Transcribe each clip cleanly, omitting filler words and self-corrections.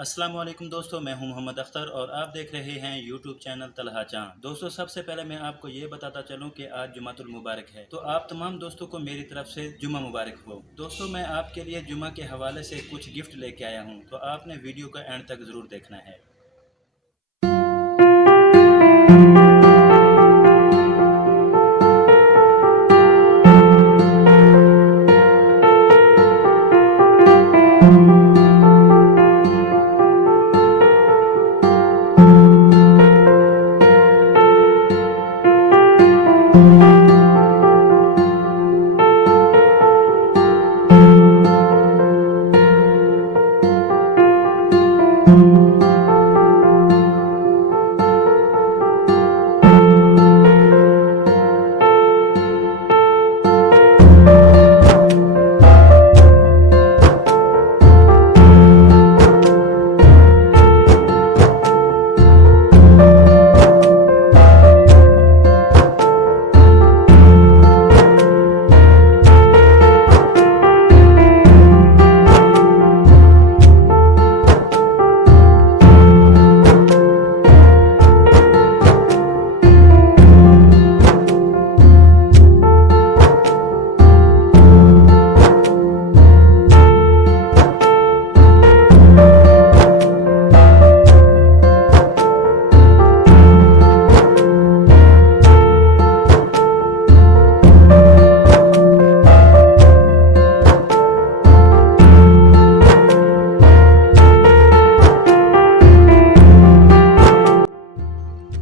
अस्सलाम वालेकुम दोस्तों, मैं हूं मोहम्मद अख्तर और आप देख रहे हैं यूट्यूब चैनल तलहा चांद। दोस्तों, सबसे पहले मैं आपको ये बताता चलूं कि आज जुमातुल मुबारक है, तो आप तमाम दोस्तों को मेरी तरफ से जुमा मुबारक हो। दोस्तों, मैं आपके लिए जुमा के हवाले से कुछ गिफ्ट लेके आया हूं, तो आपने वीडियो का एंड तक ज़रूर देखना है।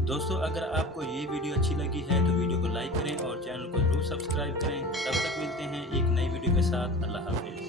दोस्तों, अगर आपको ये वीडियो अच्छी लगी है तो वीडियो को लाइक करें और चैनल को जरूर सब्सक्राइब करें। तब तक मिलते हैं एक नई वीडियो के साथ। अल्लाह हाफिज़।